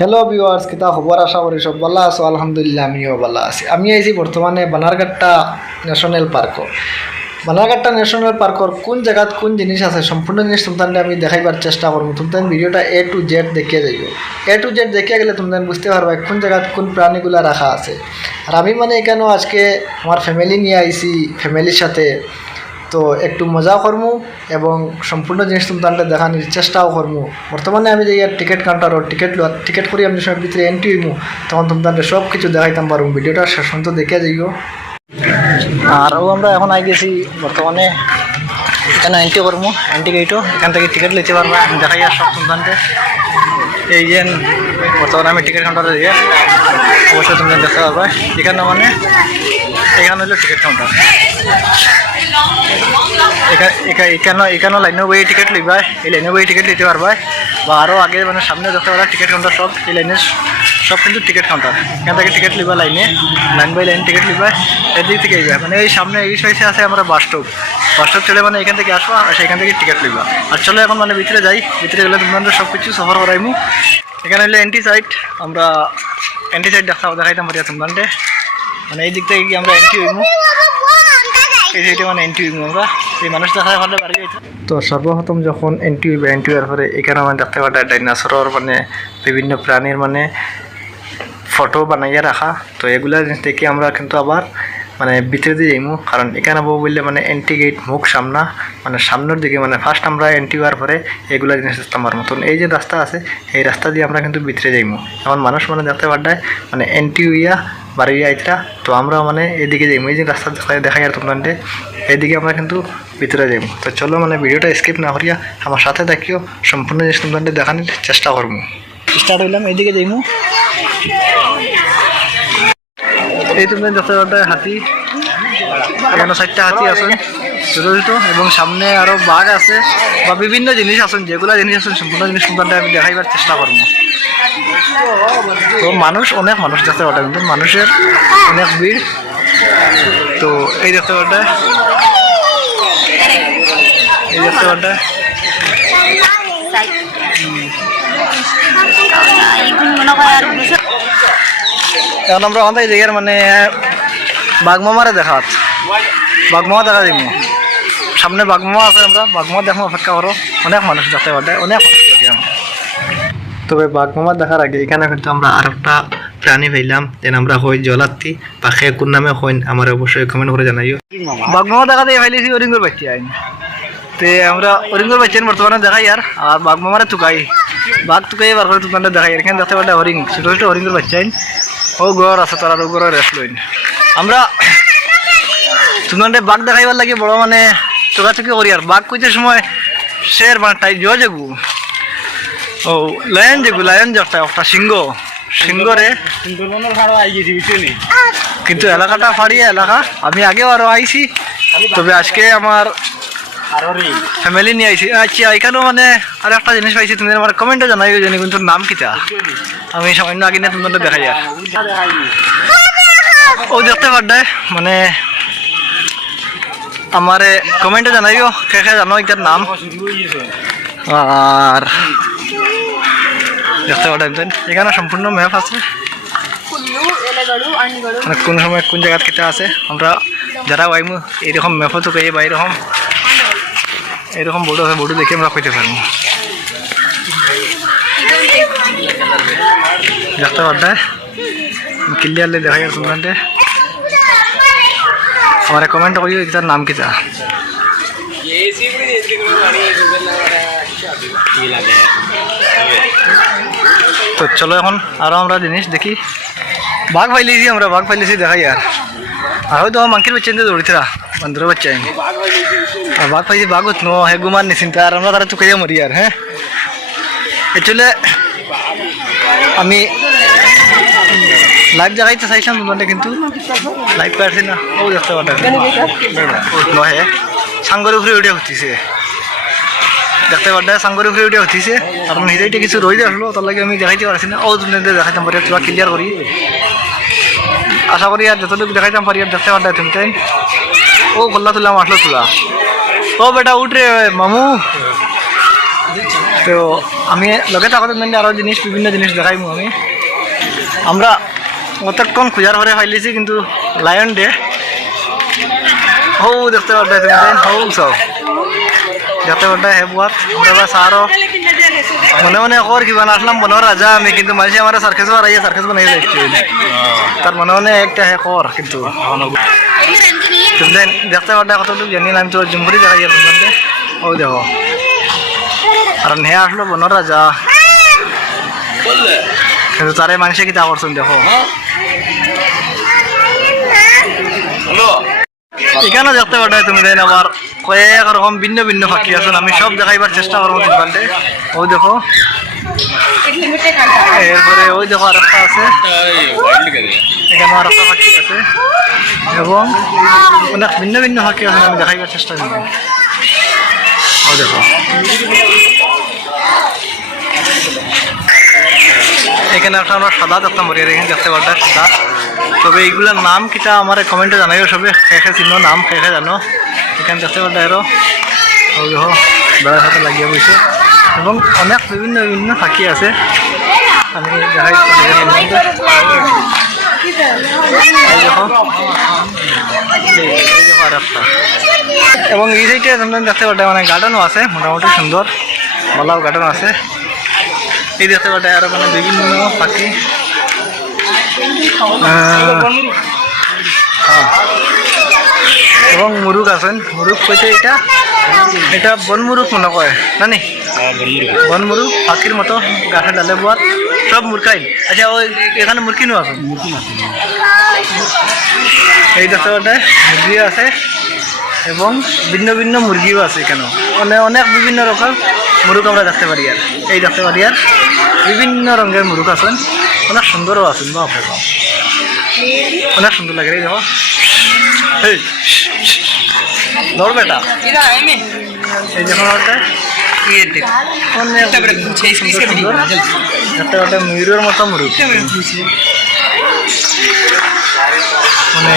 Hello viewers কিতা খবর আশা করি সব ভালো আছো? আলহামদুলিল্লাহ, আমিও ভালো আছি। আমি আইছি বর্তমানে বানারঘাটটা ন্যাশনাল পার্কও বানারঘাটটা ন্যাশনাল পার্কর কোন জায়গাত কোন জিনিস আছে সম্পূর্ণ জিনিস তোমাদের আমি দেখাইবার চেষ্টা করব তোমাদের ভিডিওটা এ টু জেড দেখিয়ে যাইব। এ টু জেড দেখিয়ে গেলে তোমাদের বুঝতে পারবে কোন জায়গাত কোন প্রাণীগুলা রাখা আছে। আর আমি মানে এখানে আজকে আমার ফ্যামিলি নিয়ে আইছি ফ্যামিলির সাথে। তো একটু মজাও করমু এবং সম্পূর্ণ জিনিস তোমাদের দেখানোর চেষ্টাও করমু। বর্তমানে আমি যে ইয়ার টিকিট কাউন্টারও টিকিট লওয়া টিকিট করি আমি সময় ভিতরে এন্ট্রি হইমু তখন তোমাদের সব কিছু দেখাইতাম পারব ভিডিওটা শেষ পর্যন্ত দেখে যাইও। আরও আমরা এখন আই গেছি বর্তমানে, এখানে এন্ট্রি করব এন্ট্রি গেটও এখান থেকে টিকিট নিতে পারবা, আমি দেখাই আর সব তোমাদের এই যে বর্তমানে আমি টিকিট কাউন্টারে দিয়ে অবশ্যই তোমরা দেখতে পারবা। এখানে মানে এখানে হলো টিকিট কাউন্টার। এখানে এখানে লাইনে বই টিকিট লিবা এই লাইনে বই টিকিট নিতে পারবা বা আরও আগে মানে সামনে পারা টিকিট কাউন্টার সব, এই লাইনে সব কিন্তু টিকিট কাউন্টার। এখান থেকে টিকিট লিবা লাইনে, লাইন বাই লাইন টিকিট লিবা এদিক থেকে যাবে মানে এই সামনে এই সাইডে আছে আমরা বাস স্টপ। বাস স্টপ চলে মানে এখান থেকে আসবা আর সেখান থেকে টিকিট লিবা। আর চলো এখন মানে ভিতরে যাই। ভিতরে গেলে তোমাদের সব কিছু সফর করাইমু। এখানে হলো এন্টি সাইড আমরা এন্টি সাইড দেখা দেখাইতাম পারি তোমাদের। মানে এই দিক থেকে আমরা এন্ট্রি হইমু? তো সর্বপ্রথম যখন হইবে এন্ট্রি হওয়ার পরে এখানে মানে দেখতে পাটা ডাইনাসরের মানে বিভিন্ন প্রাণীর মানে ফটো বানাইয়া রাখা। তো এগুলা জিনিস দেখে আমরা কিন্তু আবার মানে ভিতরে দিয়ে যাইমু। কারণ এখানে বউ বললে মানে এন্ট্রি গেট মুখ সামনা মানে সামনের দিকে মানে ফার্স্ট আমরা এন্ট্রি হওয়ার পরে এগুলা জিনিস দেখতে পারব মতন। এই যে রাস্তা আছে, এই রাস্তা দিয়ে আমরা কিন্তু ভিতরে যাইমু। এখন মানুষ মানে দেখতে পারটায় মানে এন্ট্রি হইয়া বাড়ি আইতরা তো আমরা মানে এদিকে যে রাস্তা দেখা- যায় তোমাদের এদিকে আমরা কিন্তু ভিতরে যাইমু তো চলো মানে ভিডিওটা স্কিপ না করিয়া আমার সাথে দেখিও সম্পূর্ণ জিনিস তোমাদের দেখানোর চেষ্টা করব। স্টার্ট হইলাম এইদিকে যাইমু এই তুমি দেখতে পারবে হাতি এখানে চারটা হাতি আছে ছোট ছোট এবং সামনে আরও বাঘ আছে বা বিভিন্ন জিনিস আছেন যেগুলো জিনিস আছেন সম্পূর্ণ জিনিস তোমাদের আমি দেখাইবার চেষ্টা করব। তো মানুষ অনেক মানুষ দেখতে পারে কিন্তু মানুষের অনেক ভিড়। তো এই দেখতে পারবে এই দেখতে পারবে এখন আমরা আমাদের এই জায়গার মানে বাঘমামারে দেখাত বাঘমামা দেখা দিব সামনে বাঘমামা আছে আমরা বাঘমামা দেখো অপেক্ষা করো। অনেক মানুষ দেখতে পারে অনেক মানুষ লাগে আমার তবে বাঘমামা দেখার আগে এখানে কিন্তু আমরা আর একটা প্রাণী পাইলাম যেন আমরা হই জলাত্তি। পাখে কোন নামে হইন আমার অবশ্যই কমেন্ট করে জানাইও। বাঘমামা দেখা দিয়ে ফাইলেছি অরিঙ্গর বাচ্চা আইন। তে আমরা অরিঙ্গর বাচ্চা বর্তমানে দেখাই আর আর বাঘমামারে তুকাই বাঘ তুকাই বার করে তোমাদের দেখাই এখানে দেখতে পারলে হরিং ছোট ছোট হরিঙ্গর বাচ্চা আইন। ও ঘর আছে তারা ও ঘরের রেস্ট লইন। আমরা তোমাদের বাঘ দেখাইবার লাগে বড় মানে চোকাচুকি করি আর। বাঘ কইতে সময় শের মানে টাই জয় যেগু ও লায়ন যেগু লায়ন যে একটা একটা সিংহ। সিংহরে কিন্তু এলাকাটা ফাড়িয়ে এলাকা। আমি আগেও আরও আইছি তবে আজকে আমার ফ্যামিলি নিয়ে আইছি। আচ্ছা এখানেও মানে আর একটা জিনিস পাইছি তুমি আমার কমেন্টে জানাই জানি কিন্তু নাম কিটা আমি সামান্য আগে নিয়ে তোমাদের দেখা যায় ও দেখতে পারডায় মানে আমারে কমেন্টে জানাইও কে কে জানো এটার নাম। আর দেখতে পারবেন এখানে সম্পূর্ণ ম্যাপ আছে। মানে কোন সময় কোন জায়গা কেটে আছে আমরা যারা ওয়াইমু এইরকম ম্যাপও তো পেয়ে বা এরকম এরকম বোর্ড আছে বোর্ড দেখে আমরা কইতে পারব। দেখতে পারডায় ক্লিয়ারলি দেখা যায় তোমাদের। আমার কমেন্ট করিও এটার নাম কিটা তো চলো এখন আরও আমরা জিনিস দেখি। বাঘ পাইলেছি আমরা, বাঘ পাইলেছি দেখাই আর। আর হয়তো মাংকির বাচ্চা নিতে দৌড়িতরা, বান্দরের বাচ্চা আর বাঘ পাইছি বাঘ হতো হে গুমার নিচিন্তা আর আমরা তারা চুকাইয়া মরি আর হ্যাঁ? একচুয়ালি আমি লাইভ দেখাইতে চাইছিলাম তোমাদের কিন্তু লাইভ পারছি না। ও, দেখতে পারে। নহে সাঙ্গর উপরে উঠে উঠিছে দেখতে পারলে সাঙ্গর উপরে উঠে উঠিছে। কারণ হিরাইটা কিছু রয়ে আসলো তার লাগে আমি দেখাইতে পারছি না ও তোমাদের দেখাইতাম পারি তোরা ক্লিয়ার করি আশা করি আর যতটুকু দেখাইতাম পারি আর দেখতে পারলে তুমি তাই ও খোল্লা তুলাম আসলো তোলা ও বেটা, উঠ রে মামু। তো, আমি লগে থাকতে মানে আরও জিনিস বিভিন্ন জিনিস দেখাইমু আমি। আমরা অতক্ষণ খোঁজার পরে ফাইলিছি কিন্তু লায়ন ডে হৌ, দেখতে পারবে তুমি দেন হৌ সব দেখতে পারবে হে বুয়াত আমরা সারও মনে মনে কর কিবা আসলাম বনোর রাজা আমি, কিন্তু মানুষ আমার সার্কেস বানাইয়া সার্কেস বানাই যাচ্ছি তার মনে মনে একটা হে কর কিন্তু। দেখতে পারবে কতটুকু জানি না আমি তো জুমপুরি দেখাই তোমাদের ও দেখো আর হে আসলো বনোর রাজা কিন্তু তারে মানুষে কিতা করছেন দেখো। এখানে দেখতে পাঠাই তুমি দেন আবার কয়েক রকম ভিন্ন ভিন্ন পাখি আছেন আমি সব দেখাইবার চেষ্টা করব ওই দেখো। এরপরে ওই দেখো আর একটা আছে। এখানে আর একটা পাখি আছে। এবং অনেক ভিন্ন ভিন্ন পাখি আছে, আমি দেখাইবার চেষ্টা করব। ও দেখো। এখানে একটা আমরা সাদা দেখতাম এখানে দেখতে পারটা সাদা। তবে এইগুলোর নাম কিটা আমার কমেন্টে জানাইও সবে। খেয়ে চিহ্ন, নাম খেয়ে জানো। এখানে দেখতে পারটা এরও ও বেড়ার সাথে লাগিয়ে বসে এবং অনেক বিভিন্ন বিভিন্ন পাখি আছে। আমি এবং এই সাইডে তোমরা দেখতে পারবে মানে গার্ডেনও আছে, মোটামুটি সুন্দর। ভালো গার্ডেন আছে। এই দেখতে পারবে আরও মানে বিভিন্ন পাখি। এবং মুরুগ আছেন। মুরুগ কইছে এটা এটা বন মুরুগ মনে কয় নানি? বন মুরুগ পাখির মতো গাছে ডালে বোয়াত সব মুরকাই আচ্ছা ওই এখানে মুরগিনও আছে? এই পারবে মুরগিও আছে এবং ভিন্ন ভিন্ন মুরগিও আছে এখানে। অনেক অনেক বিভিন্ন রকম মুরগ আমরা দেখতে পারি আর। এই দেখতে পারি আর। বিভিন্ন রঙের মুরগ আছেন। অনেক সুন্দরও আছেন বা অনেক সুন্দর লাগে এই দেখো। এই ধর বেটা। এই অনেক সুন্দর সুন্দর। একটা ময়ূরের মতো মুরগ মানে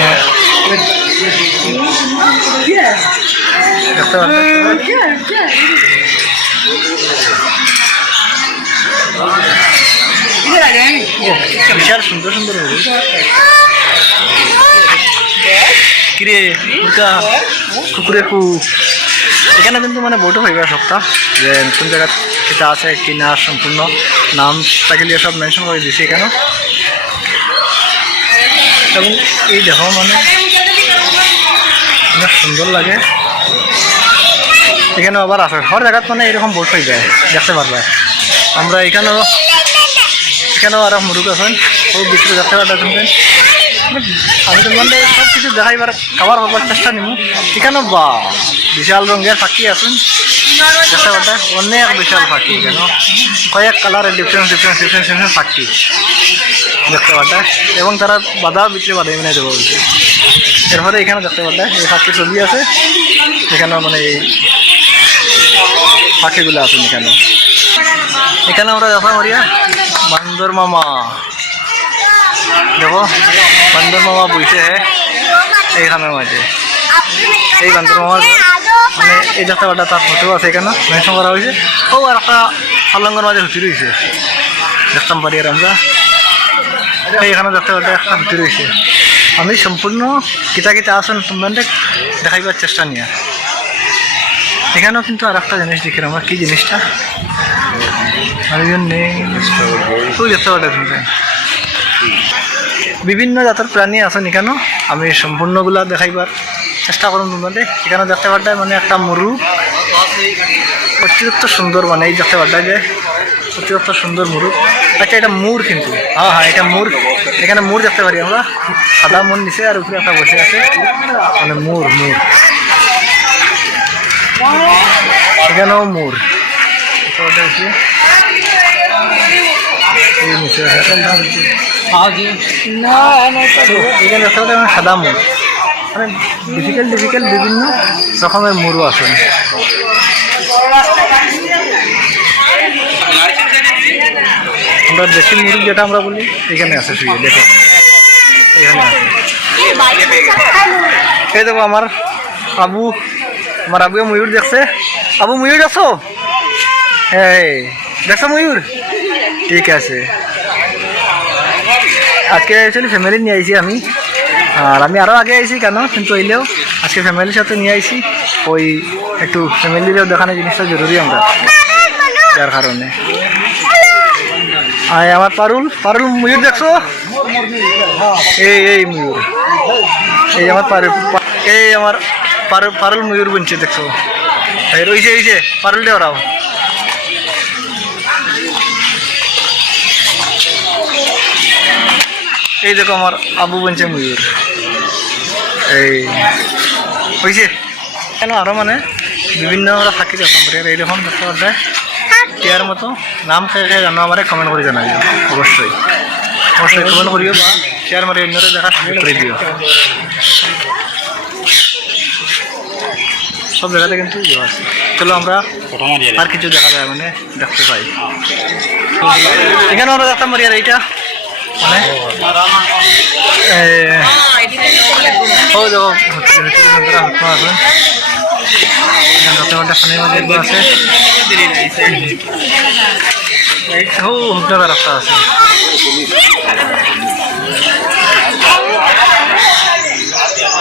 দেখতে পাচ্ছেন বিশাল সুন্দর সুন্দর কিরে কুকুরে কু এখানে কিন্তু মানে বহুতো ভাবিবা সপ্তাহ যে নতুন জায়গাত কিতা আছে কি না সম্পূর্ণ নাম থাকিলে সব মেনশন করে দিছে এখানে। এবং এই দেখো মানে অনেক সুন্দর লাগে। এখানে আবার আছে। হর জায়গাত মানে এরকম বোট হয়ে যায়, দেখতে পারবে। আমরা এখানেও এখানেও আর মুরুগ আছেন ও ভিতরে পারবে তুমি আমি তো মানে সব কিছু দেখাইবার খাবার করবার চেষ্টা নিব। এখানেও বা, বিশাল রঙের পাখি আছেন পারবে অনেক বিশাল পাখি কেন? কয়েক কালারের ডিফারেন্স ডিফারেন্স ডিফারেন্স ডিফারেন্স পাখি দেখতে পারবে এবং তারা বাধা বিক্রি বাধা এনে দেবো এরপরে এখানে দেখতে পারবে এই পাখির ছবি আছে। এখানে মানে এই পাখিগুলো আছেন এখানে। এখানে আমরা দেখা করিয়া বান্দর মামা দেখো বান্দর মামা বইছে এইখানের মাঝে এই বান্দর মামার মানে এই দেখতে পারটা তার ফটো আছে এখানে মেনশন করা হয়েছে ও আর একটা পালঙ্গর মাঝে হুতি রয়েছে দেখতাম পারি আর আমরা এইখানে দেখতে পারটা একটা হুতি রয়েছে আমি সম্পূর্ণ কিতা কিতা আসেন তোমাদের দেখাইবার চেষ্টা নিয়ে এখানেও কিন্তু আর একটা জিনিস দেখি আমরা কি জিনিসটা তুমি বিভিন্ন জাতের প্রাণী আছেন এখানেও আমি সম্পূর্ণগুলা দেখাইবার চেষ্টা করুন তোমাদের। এখানে দেখতে পারবে মানে একটা মরু। অতিরিক্ত সুন্দর মানে এই দেখতে পারবে যে অতিরিক্ত সুন্দর মুরুগ আচ্ছা এটা মুর কিন্তু। হ্যাঁ হ্যাঁ এটা মুর। এখানে মুর দেখতে পারি আমরা। সাদা মুর নিচে আর উপরে একটা বসে আছে। মানে মুর মুর। এখানেও মুর। হচ্ছে আছে। এখানে দেখতে সাদা মুর মানে ডিফিকাল্ট ডিফিকাল্ট বিভিন্ন রকমের মুরু আছে। আমরা দেশি মুরগ যেটা আমরা বলি এখানে আছে শুয়ে দেখো। এখানে আছে। এই দেখো আমার আবু আমার আবুয়ে ময়ূর দেখছে। আবু ময়ূর দেখছ এই দেখছ ময়ূর? ঠিক আছে। আজকে অ্যাকচুয়ালি ফ্যামিলি নিয়ে আইছি আমি। আর আমি আরও আগে আইছি কেন? কিন্তু এলেও আজকে ফ্যামিলির সাথে নিয়ে আইছি। ওই একটু ফ্যামিলিরও দেখানো জিনিসটা জরুরি আমরা। যার কারণে। আর আমার পারুল। পারুল, ময়ূর দেখছ? এই এই ময়ূর। এই আমার পারুল এই আমার পারুল ময়ূর বুনছে, দেখছ? রইছে রইছে পারুল দে এই দেখো আমার আবু বনছে ময়ূর। এই হয়েছে কেন আরও মানে বিভিন্ন আমরা থাকি দেখলাম এইরকম দেখতে পাচ্ছে? টিয়ার মতো। নাম খেয়ে জানো, আমার কমেন্ট করে জানাই অবশ্যই। অবশ্যই কমেন্ট করিও বা শেয়ার মারি অন্যরে দেখা করে দিও। সব জায়গাতে কিন্তু ইয়ে আছে। চলো আমরা আর কিছু দেখা যায় মানে দেখতে পাই। এখানে আমরা দেখতাম পারি আর এইটা মানে এখানে দেখতে পারি খানির মধ্যে এগুলো আছে ও হুকনাদার রাস্তা আছে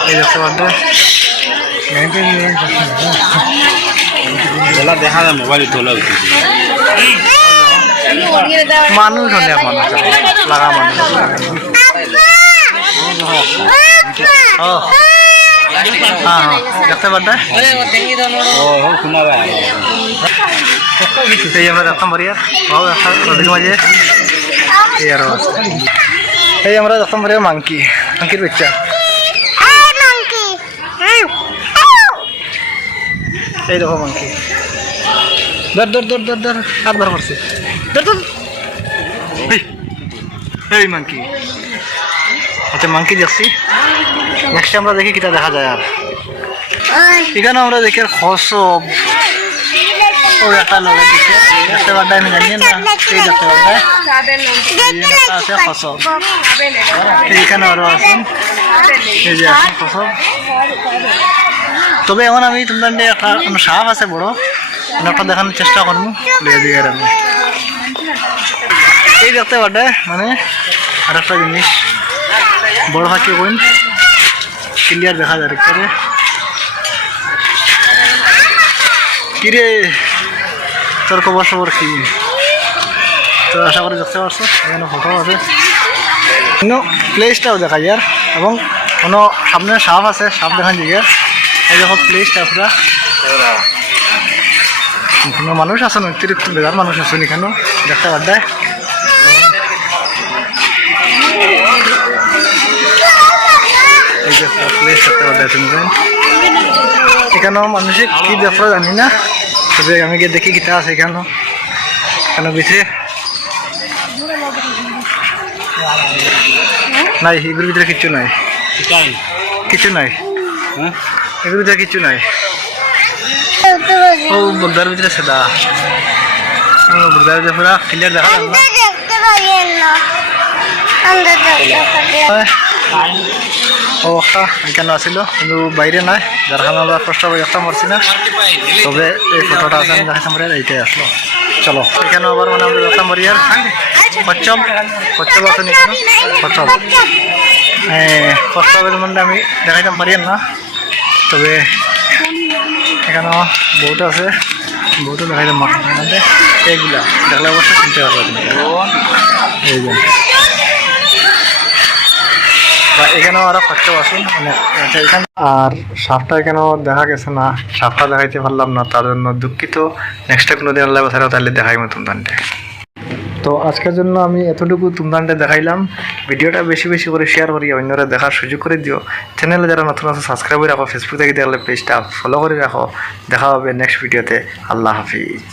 এই দেখতে পারবে দেখা যায় মোবাইলে তোলা উচিত মানুষ অনেক মানুষ লাগা মানুষ দেখতে যায় এই আমরা দেখতাম পারি আর ভালো দেখা নদীর মাঝে এই আরও এই আমরা দেখতাম পারি মাংকি মাংকির বাচ্চা এই দেখো মাংকি ধর ধর ধর ধর ধর হাত ধর ধর মাংকি আচ্ছা দেখছি। নেক্সট আমরা দেখি দেখা যায় আর। এখানে আমরা দেখি খসব একটা দেখতে আমি জানি না। দেখতে একটা আছে খসব আছেন খসব তবে এখন আমি তোমাদের একটা সাপ আছে বড়। একটা দেখানোর চেষ্টা করব। দিয়ে আমি। এই দেখতে পারবে মানে আর একটা জিনিস। বড় পাখি কইন ক্লিয়ার দেখা যায় করে কিরে, তোর খবর কি? তো আশা করি দেখতে পারছ, এখানে ফটো আছে। কিন্তু প্লেসটাও দেখা যায় এবং কোনো সামনে সাপ আছে, সাপ দেখান জিগে এই দেখো প্লেসটা পুরা। কোনো মানুষ আছে না, অতিরিক্ত বেজার মানুষ আছে এখানে দেখতে পার দেয় এই যে প্লেস দেখতে পার তুমি এখানেও মানুষে কি ব্যাপার জানি না। তবে আমি গিয়ে দেখি কিটা আছে এখানেও। কেন ভিতরে নাই এগুলোর ভিতরে কিচ্ছু নাই। কিছু নাই। হ্যাঁ? এগুলোর ভিতরে কিচ্ছু নাই। ও বুদ্ধার ভিতরে সেদা বুদ্ধার ভিতরে পুরা ক্লিয়ার দেখা না দেখতে না দেখতে একটা এখানে আসিল কিন্তু বাইরে নাই যার কারণে আমরা কষ্ট একটা মারছি না তবে এই ফটোটা আছে আমি দেখাতে পারি এইটাই আসলো চলো এখানে আবার মানে আমরা দেখতাম পারি আর কচ্ছপ কচ্ছপ আছে এখানে কচ্ছপ কচ্ছপের মধ্যে আমি দেখাইতাম পারি না তবে এখানে বহুত আছে বহুত দেখলে এখানেও আরও খরচাও আছে মানে আচ্ছা, আর সাপটা এখানেও দেখা গেছে না। সাপটা দেখাইতে পারলাম না তার জন্য দুঃখিত। নেক্সট কোনো দিন আল্লাহ তাহলে দেখাই মতন দানটে তো আজকের জন্য আমি এতটুকু তুমদানটা দেখাইলাম। ভিডিওটা বেশি বেশি করে শেয়ার করি, অন্যরা দেখার সুযোগ করে দিও। চ্যানেলে যারা নতুন আছে সাবস্ক্রাইব করে রাখো ফেসবুক থেকে দেখলে পেজটা ফলো করে রাখো। দেখা হবে নেক্সট ভিডিওতে আল্লাহ হাফিজ।